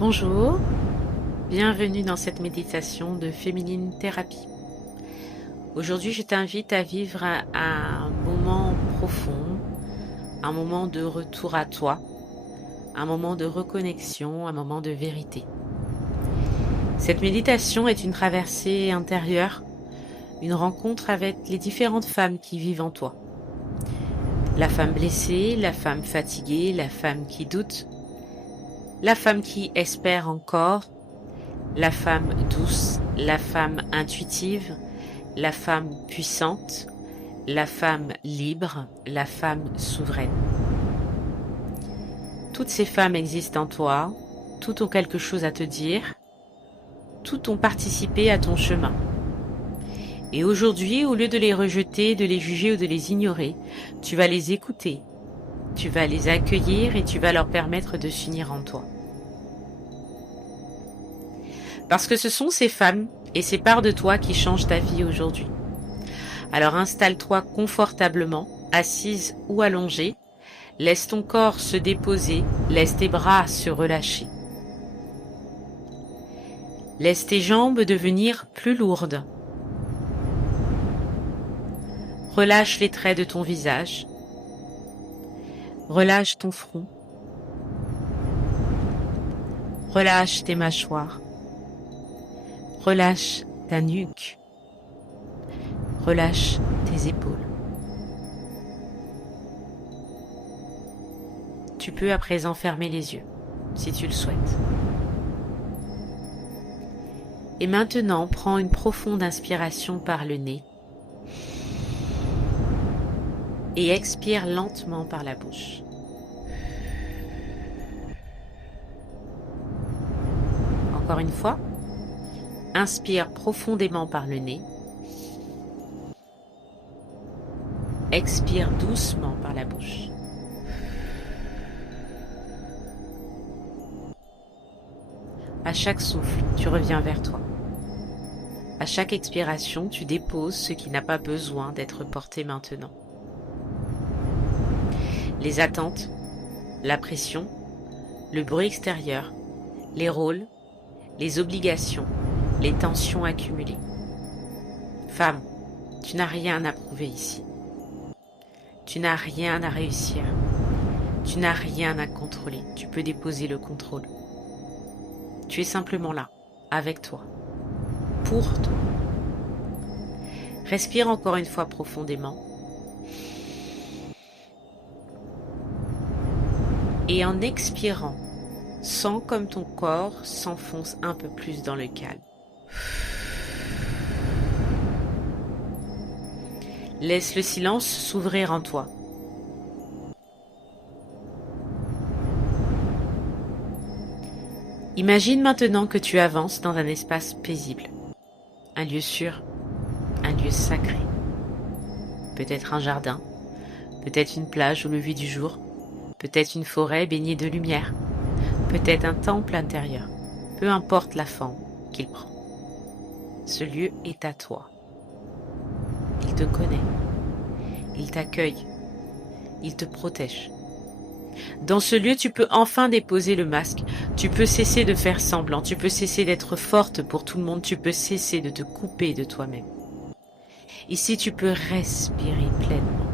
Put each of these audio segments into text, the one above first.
Bonjour, bienvenue dans cette méditation de féminine thérapie. Aujourd'hui, je t'invite à vivre un moment profond, un moment de retour à toi, un moment de reconnexion, un moment de vérité. Cette méditation est une traversée intérieure, une rencontre avec les différentes femmes qui vivent en toi. La femme blessée, la femme fatiguée, la femme qui doute, la femme qui espère encore, la femme douce, la femme intuitive, la femme puissante, la femme libre, la femme souveraine. Toutes ces femmes existent en toi, toutes ont quelque chose à te dire, toutes ont participé à ton chemin. Et aujourd'hui, au lieu de les rejeter, de les juger ou de les ignorer, tu vas les écouter, tu vas les accueillir et tu vas leur permettre de s'unir en toi. Parce que ce sont ces femmes et ces parts de toi qui changent ta vie aujourd'hui. Alors installe-toi confortablement, assise ou allongée, laisse ton corps se déposer, laisse tes bras se relâcher. Laisse tes jambes devenir plus lourdes. Relâche les traits de ton visage. Relâche ton front. Relâche tes mâchoires. Relâche ta nuque. Relâche tes épaules. Tu peux à présent fermer les yeux, si tu le souhaites. Et maintenant, prends une profonde inspiration par le nez et expire lentement par la bouche. Encore une fois, inspire profondément par le nez. Expire doucement par la bouche. À chaque souffle, tu reviens vers toi. À chaque expiration, tu déposes ce qui n'a pas besoin d'être porté maintenant. Les attentes, la pression, le bruit extérieur, les rôles, les obligations, les tensions accumulées. Femme, tu n'as rien à prouver ici. Tu n'as rien à réussir. Tu n'as rien à contrôler. Tu peux déposer le contrôle. Tu es simplement là, avec toi, pour toi. Respire encore une fois profondément. Et en expirant, sens comme ton corps s'enfonce un peu plus dans le calme. Laisse le silence s'ouvrir en toi. Imagine maintenant que tu avances dans un espace paisible, un lieu sûr, un lieu sacré. Peut-être un jardin, peut-être une plage au lever du jour, peut-être une forêt baignée de lumière, peut-être un temple intérieur, peu importe la forme qu'il prend. Ce lieu est à toi. Il te connaît, il t'accueille, il te protège. Dans ce lieu, tu peux enfin déposer le masque, tu peux cesser de faire semblant, tu peux cesser d'être forte pour tout le monde, tu peux cesser de te couper de toi-même. Ici, tu peux respirer pleinement.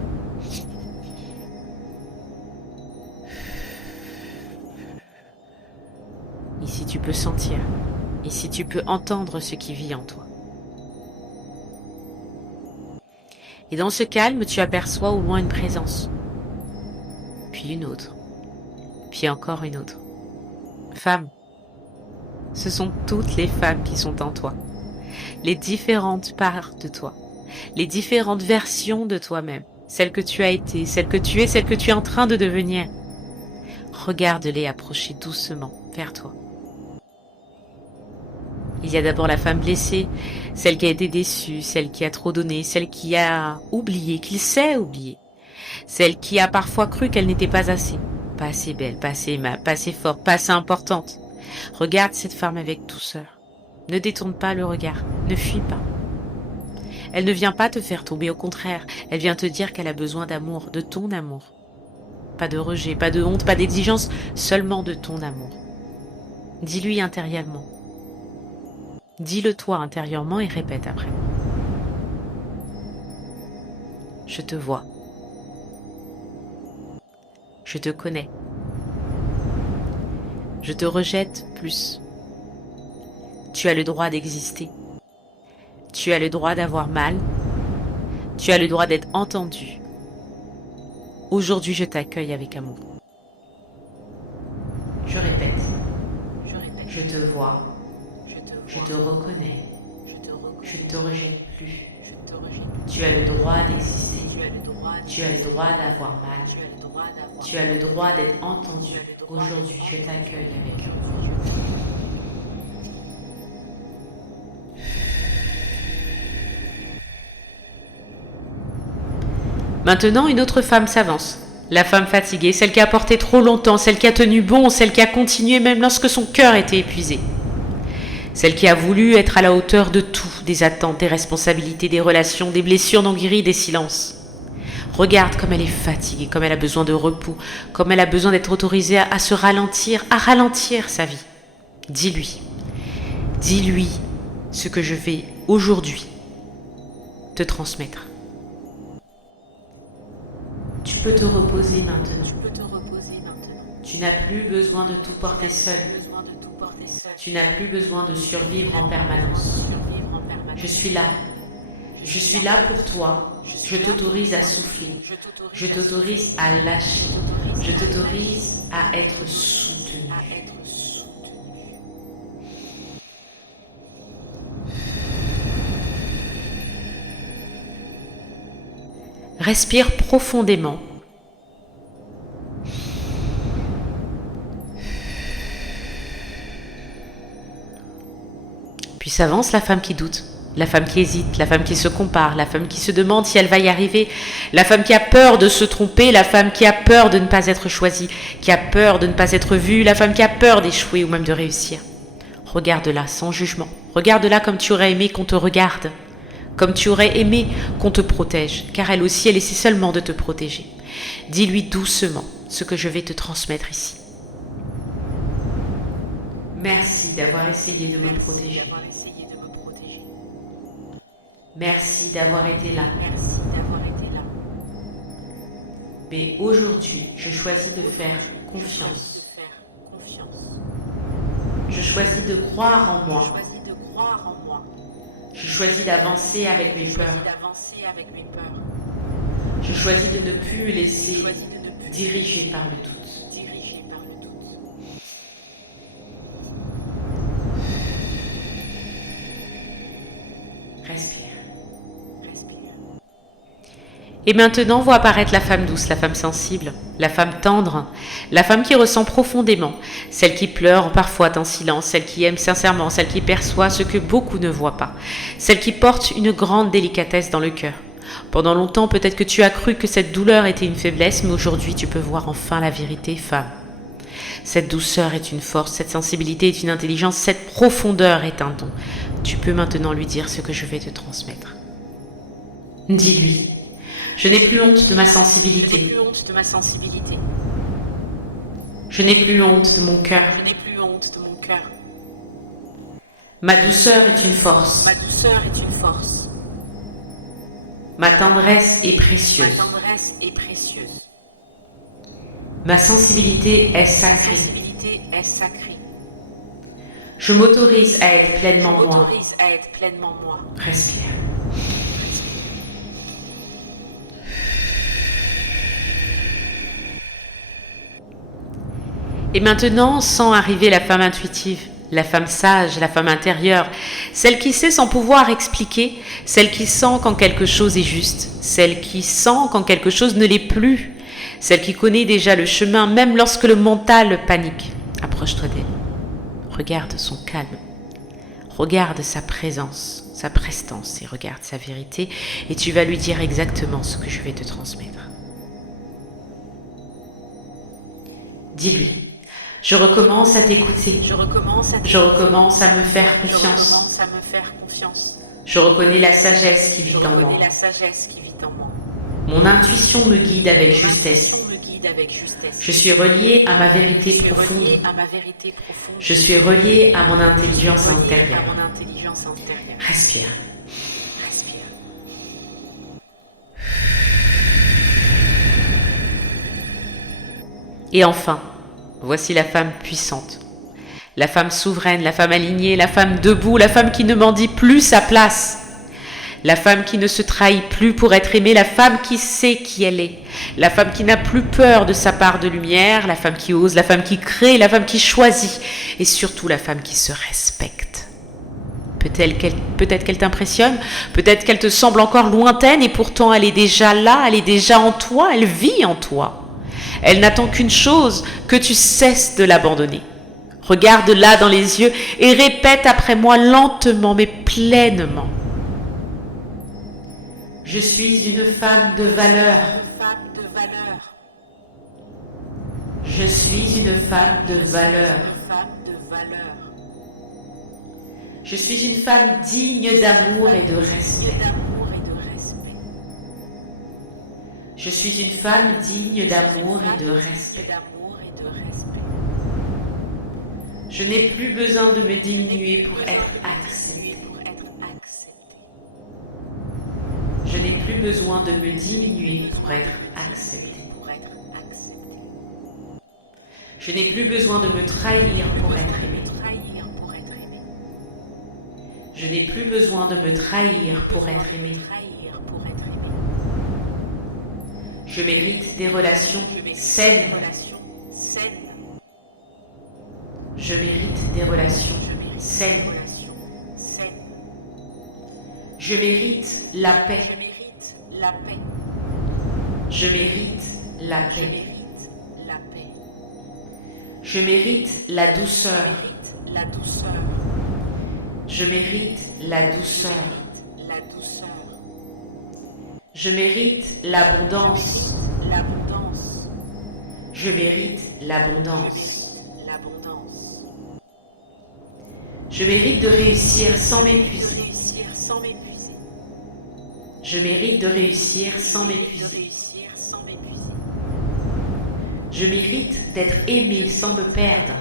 Ici, tu peux sentir, ici, tu peux entendre ce qui vit en toi. Et dans ce calme, tu aperçois au loin une présence, puis une autre, puis encore une autre. Femme, ce sont toutes les femmes qui sont en toi, les différentes parts de toi, les différentes versions de toi-même, celle que tu as été, celle que tu es, celle que tu es en train de devenir. Regarde-les approcher doucement vers toi. Il y a d'abord la femme blessée, celle qui a été déçue, celle qui a trop donné, celle qui a oublié, qui sait oublier, celle qui a parfois cru qu'elle n'était pas assez belle, pas assez aimable, pas assez forte, pas assez importante. Regarde cette femme avec douceur. Ne détourne pas le regard, ne fuis pas. Elle ne vient pas te faire tomber, au contraire, elle vient te dire qu'elle a besoin d'amour, de ton amour. Pas de rejet, pas de honte, pas d'exigence, seulement de ton amour. Dis-lui intérieurement. Dis-le toi intérieurement et répète après. Je te vois. Je te connais. Je te rejette plus. Tu as le droit d'exister. Tu as le droit d'avoir mal. Tu as le droit d'être entendu. Aujourd'hui, je t'accueille avec amour. Je répète. Je te vois. Je te reconnais. Je ne te rejette plus. Tu as le droit d'exister. Tu as le droit d'avoir mal. Tu as le droit d'être entendu. Aujourd'hui, je t'accueille avec amour. Maintenant, une autre femme s'avance. La femme fatiguée, celle qui a porté trop longtemps, celle qui a tenu bon, celle qui a continué même lorsque son cœur était épuisé. Celle qui a voulu être à la hauteur de tout, des attentes, des responsabilités, des relations, des blessures non guéries, des silences. Regarde comme elle est fatiguée, comme elle a besoin de repos, comme elle a besoin d'être autorisée à se ralentir, à ralentir sa vie. Dis-lui ce que je vais aujourd'hui te transmettre. Tu peux te reposer maintenant. Tu n'as plus besoin de tout porter seul. Tu n'as plus besoin de survivre en permanence. Je suis là. Je suis là pour toi. Je t'autorise à souffler. Je t'autorise à lâcher. Je t'autorise à être soutenu. Respire profondément. Puis s'avance la femme qui doute, la femme qui hésite, la femme qui se compare, la femme qui se demande si elle va y arriver, la femme qui a peur de se tromper, la femme qui a peur de ne pas être choisie, qui a peur de ne pas être vue, la femme qui a peur d'échouer ou même de réussir. Regarde-la sans jugement. Regarde-la comme tu aurais aimé qu'on te regarde. Comme tu aurais aimé qu'on te protège, car elle aussi, elle essaie seulement de te protéger. Dis-lui doucement ce que je vais te transmettre ici. Merci d'avoir essayé de me protéger. Merci d'avoir été là. Mais aujourd'hui, je choisis de faire confiance. Je choisis de croire en moi. Je choisis d'avancer avec mes peurs. Je choisis de ne plus me laisser diriger par le doute. Respire. Et maintenant, vois apparaître la femme douce, la femme sensible, la femme tendre, la femme qui ressent profondément, celle qui pleure parfois en silence, celle qui aime sincèrement, celle qui perçoit ce que beaucoup ne voient pas, celle qui porte une grande délicatesse dans le cœur. Pendant longtemps, peut-être que tu as cru que cette douleur était une faiblesse, mais aujourd'hui, tu peux voir enfin la vérité, femme. Cette douceur est une force, cette sensibilité est une intelligence, cette profondeur est un don. Tu peux maintenant lui dire ce que je vais te transmettre. Dis-lui. Je n'ai plus honte de ma sensibilité. Je n'ai plus honte de mon cœur. Ma douceur est une force. Ma tendresse est précieuse. Ma sensibilité est sacrée. Je m'autorise à être pleinement moi. Respire. Et maintenant, sens arriver la femme intuitive, la femme sage, la femme intérieure, celle qui sait sans pouvoir expliquer, celle qui sent quand quelque chose est juste, celle qui sent quand quelque chose ne l'est plus, celle qui connaît déjà le chemin même lorsque le mental panique. Approche-toi d'elle. Regarde son calme. Regarde sa présence, sa prestance et regarde sa vérité et tu vas lui dire exactement ce que je vais te transmettre. Dis-lui. Je recommence à t'écouter. Je recommence à me faire confiance. Je reconnais la sagesse qui vit en moi. Mon intuition me guide avec justesse. Je suis relié à ma vérité profonde. Je suis relié à mon intelligence intérieure. Respire. Et enfin, voici la femme puissante, la femme souveraine, la femme alignée, la femme debout, la femme qui ne mendie plus sa place, la femme qui ne se trahit plus pour être aimée, la femme qui sait qui elle est, la femme qui n'a plus peur de sa part de lumière, la femme qui ose, la femme qui crée, la femme qui choisit et surtout la femme qui se respecte. Peut-être qu'elle t'impressionne, peut-être qu'elle te semble encore lointaine et pourtant elle est déjà là, elle est déjà en toi, elle vit en toi. Elle n'attend qu'une chose, que tu cesses de l'abandonner. Regarde-la dans les yeux et répète après moi lentement mais pleinement. Je suis une femme de valeur. Je suis une femme de valeur. Je suis une femme digne d'amour et de respect. Je suis une femme digne d'amour et de respect. Je n'ai plus besoin de me diminuer pour être acceptée. Je n'ai plus besoin de me diminuer pour être acceptée. Je n'ai plus besoin de me trahir pour être aimée. Je n'ai plus besoin de me trahir pour être aimée. Je mérite des relations saines. Je mérite des relations saines. Je mérite la paix. Je mérite la paix. Je mérite la douceur. Je mérite la douceur. Je mérite l'abondance. Je mérite l'abondance. Je mérite de réussir sans m'épuiser. Je mérite de réussir sans m'épuiser. Je mérite d'être aimé sans me perdre.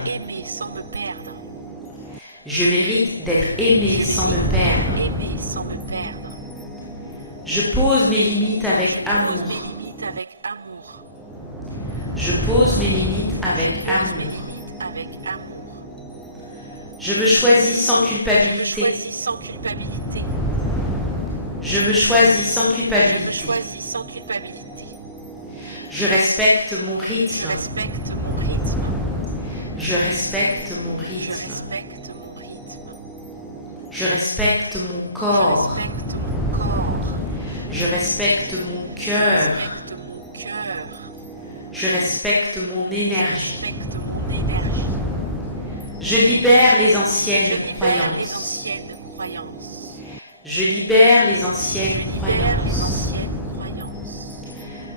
Je mérite d'être aimé sans me perdre. Je pose mes limites avec amour. Je pose mes limites avec amour. Je me choisis sans culpabilité. Je me choisis sans culpabilité. Je respecte mon rythme. Je respecte mon rythme. Je respecte mon corps. Je respecte mon cœur. Je respecte mon énergie. Je libère les anciennes croyances. Je libère les anciennes croyances.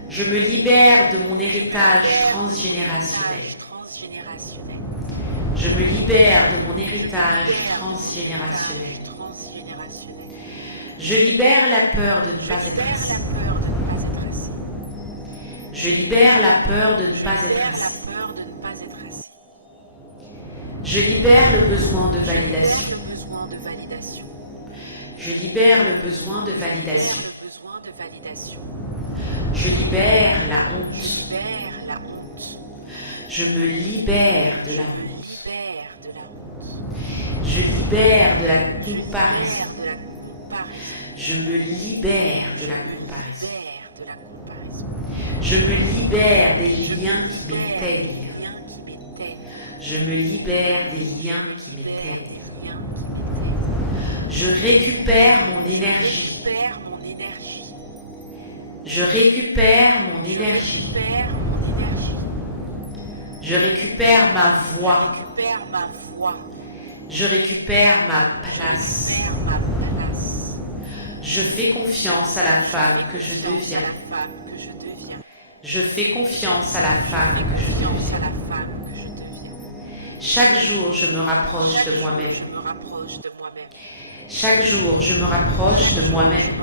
Je me libère de mon héritage transgénérationnel. Je me libère de mon héritage transgénérationnel. Je libère la peur de ne pas être assez. Je libère la peur de ne pas être assez. Je libère le besoin de validation. Je libère le besoin de validation. Je libère la honte. Je me libère de la honte. Je libère de la comparaison. Je me libère de la comparaison. Je me libère des liens qui m'éteignent. Je me libère des liens qui m'éteignent. Je récupère mon énergie. Je récupère mon énergie. Je récupère ma voix. Je récupère ma place. Je fais confiance à la femme que je deviens. Je fais confiance à la femme que je deviens. Chaque jour, je me rapproche de moi-même. Chaque jour, je me rapproche de moi-même.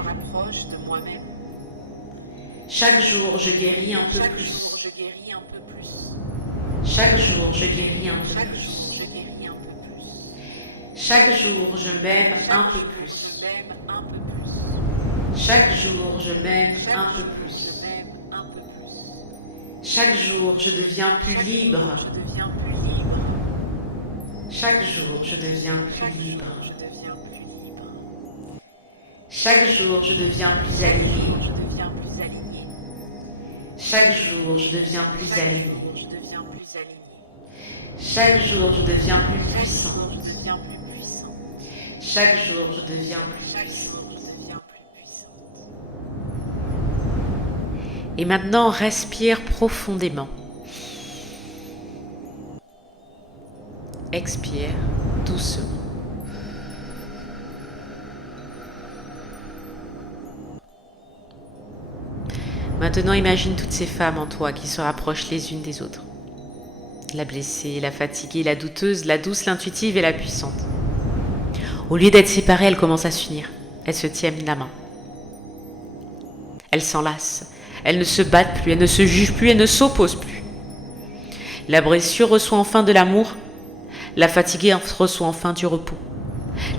Chaque jour, je guéris un peu plus. Chaque jour, je guéris un peu plus. Chaque jour, je m'aime un peu plus. Chaque jour, je m'aime un peu plus. Chaque jour, je deviens plus libre. Chaque jour, je deviens plus libre. Chaque jour, je deviens plus aligné. Chaque jour, je deviens plus aligné. Chaque jour, je deviens plus puissant. Chaque jour, je deviens plus puissant. Et maintenant, respire profondément. Expire doucement. Maintenant, imagine toutes ces femmes en toi qui se rapprochent les unes des autres. La blessée, la fatiguée, la douteuse, la douce, l'intuitive et la puissante. Au lieu d'être séparées, elles commencent à s'unir. Elles se tiennent la main. Elles s'enlacent. Elles ne se battent plus, elles ne se jugent plus, elles ne s'opposent plus. La blessure reçoit enfin de l'amour. La fatiguée reçoit enfin du repos.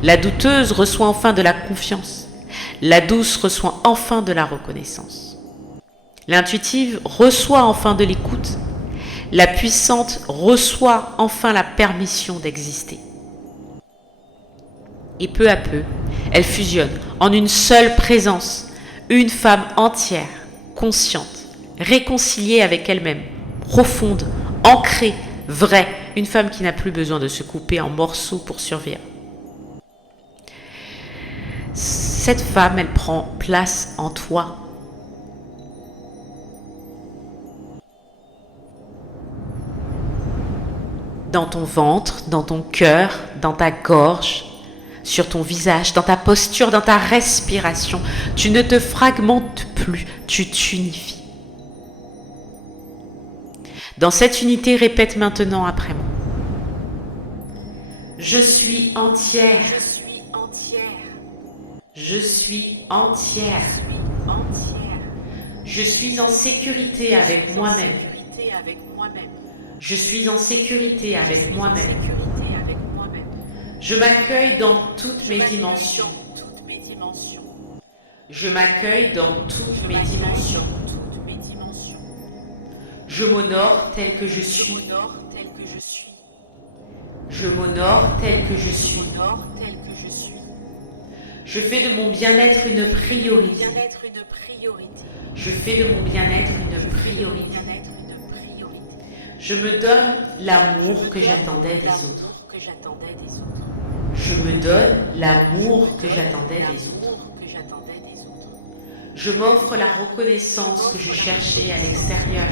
La douteuse reçoit enfin de la confiance. La douce reçoit enfin de la reconnaissance. L'intuitive reçoit enfin de l'écoute. La puissante reçoit enfin la permission d'exister. Et peu à peu, elles fusionnent en une seule présence, une femme entière, consciente, réconciliée avec elle-même, profonde, ancrée, vraie, une femme qui n'a plus besoin de se couper en morceaux pour survivre. Cette femme, elle prend place en toi. Dans ton ventre, dans ton cœur, dans ta gorge, sur ton visage, dans ta posture, dans ta respiration. Tu ne te fragmentes plus, tu t'unifies. Dans cette unité, répète maintenant après moi. Je suis entière. Je suis entière. Je suis entière. Je suis en sécurité avec moi-même. Je suis en sécurité avec moi-même. Je m'accueille dans toutes mes dimensions. Je m'accueille dans toutes mes dimensions. Je m'honore tel que je suis. Je m'honore tel que je suis. Je fais de mon bien-être une priorité. Je fais de mon bien-être une priorité. Je me donne l'amour que j'attendais des autres. Je me donne l'amour que j'attendais des autres. Je m'offre la reconnaissance que je cherchais à l'extérieur.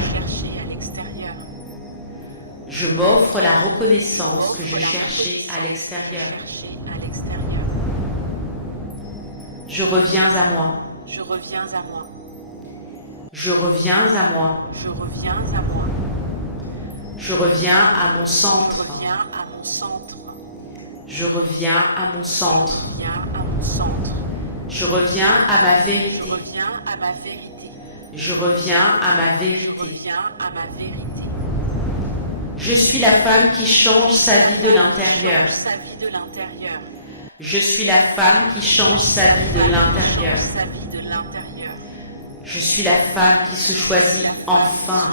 Je m'offre la reconnaissance que je cherchais à l'extérieur. Je reviens à moi. Je reviens à moi. Je reviens à moi. Je reviens à mon centre. Je reviens à mon centre. Je reviens à ma vérité. Je reviens à ma vérité. Je suis la femme qui change sa vie de l'intérieur. Je suis la femme qui change sa vie de l'intérieur. Je suis la femme qui se choisit enfin.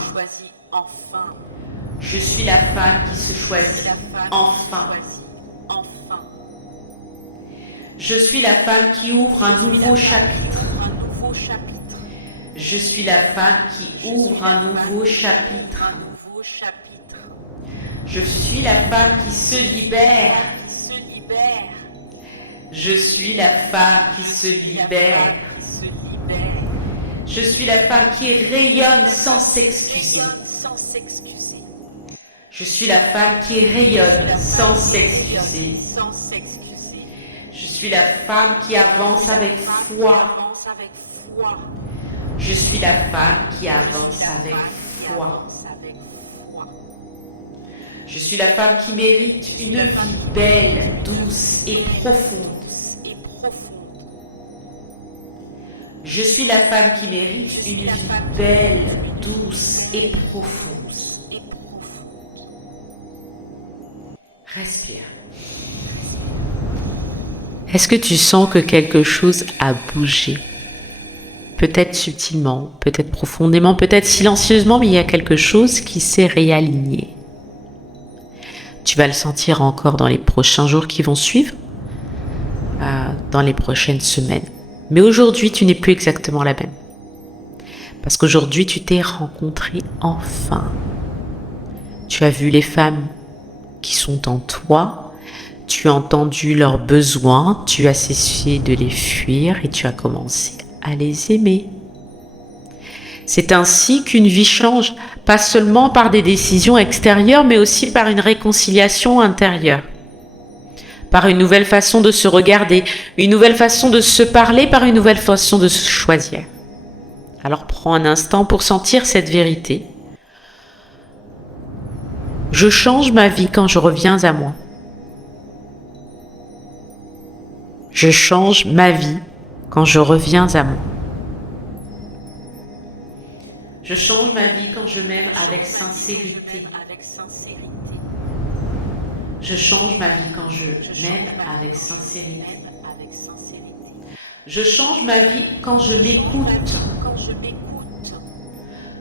Je suis la femme qui se choisit enfin. Je suis la femme qui ouvre un nouveau chapitre. Je suis la femme qui ouvre un nouveau chapitre. Je suis la femme qui se libère. Je suis la femme qui se libère. Je suis la femme qui rayonne sans s'excuser. Je suis la femme qui rayonne sans s'excuser. Je suis la femme qui avance avec foi. Je suis la femme qui avance avec foi. Je suis la femme qui mérite une vie belle, douce et profonde. Je suis la femme qui mérite une vie belle, douce et profonde. Respire. Est-ce que tu sens que quelque chose a bougé? Peut-être subtilement, peut-être profondément, peut-être silencieusement, mais il y a quelque chose qui s'est réaligné. Tu vas le sentir encore dans les prochains jours qui vont suivre, dans les prochaines semaines. Mais aujourd'hui, tu n'es plus exactement la même. Parce qu'aujourd'hui, tu t'es rencontré enfin. Tu as vu les femmes qui sont en toi, tu as entendu leurs besoins, tu as cessé de les fuir et tu as commencé à les aimer. C'est ainsi qu'une vie change, pas seulement par des décisions extérieures, mais aussi par une réconciliation intérieure. Par une nouvelle façon de se regarder, une nouvelle façon de se parler, par une nouvelle façon de se choisir. Alors prends un instant pour sentir cette vérité. Je change ma vie quand je reviens à moi. Je change ma vie quand je reviens à moi. Je change ma vie quand je m'aime avec sincérité. Je change ma vie quand je m'aime avec sincérité. Je change ma vie quand je m'écoute.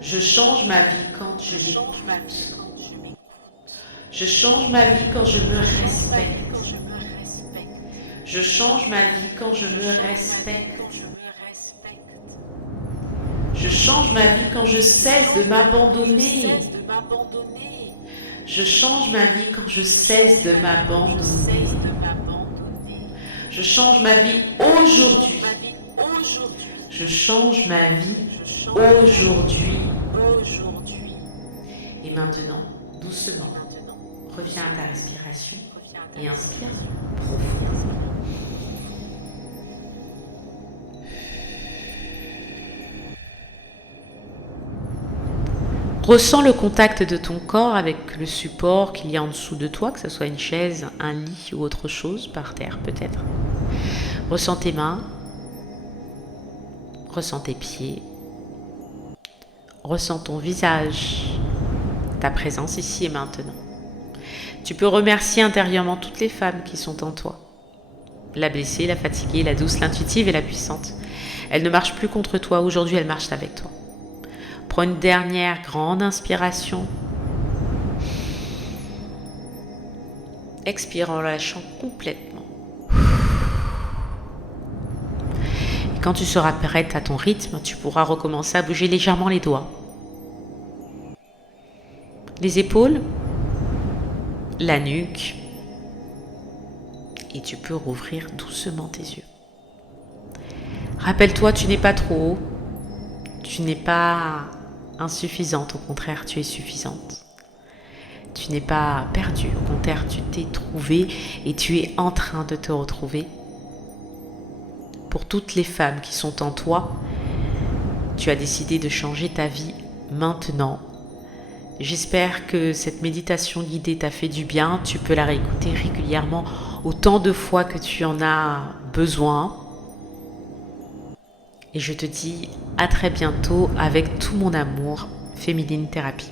Je change ma vie quand je m'écoute. Je change ma vie quand je me respecte. Je change ma vie quand je me respecte. Je change ma vie quand je cesse de m'abandonner. Je change ma vie quand je cesse de m'abandonner. Je change ma vie aujourd'hui. Je change ma vie aujourd'hui. Et maintenant, doucement, reviens à ta respiration et inspire profondément. Ressens le contact de ton corps avec le support qu'il y a en dessous de toi, que ce soit une chaise, un lit ou autre chose, par terre peut-être. Ressens tes mains, ressens tes pieds, ressens ton visage, ta présence ici et maintenant. Tu peux remercier intérieurement toutes les femmes qui sont en toi. La blessée, la fatiguée, la douce, l'intuitive et la puissante. Elles ne marchent plus contre toi, aujourd'hui elles marchent avec toi. Prends une dernière grande inspiration. Expire en lâchant complètement. Et quand tu seras prête à ton rythme, tu pourras recommencer à bouger légèrement les doigts. Les épaules, la nuque. Et tu peux rouvrir doucement tes yeux. Rappelle-toi, tu n'es pas trop haut. Tu n'es pas insuffisante, au contraire, tu es suffisante. Tu n'es pas perdue, au contraire, tu t'es trouvée et tu es en train de te retrouver. Pour toutes les femmes qui sont en toi, tu as décidé de changer ta vie maintenant. J'espère que cette méditation guidée t'a fait du bien. Tu peux la réécouter régulièrement autant de fois que tu en as besoin. Et je te dis à très bientôt avec tout mon amour, Féminine Thérapie.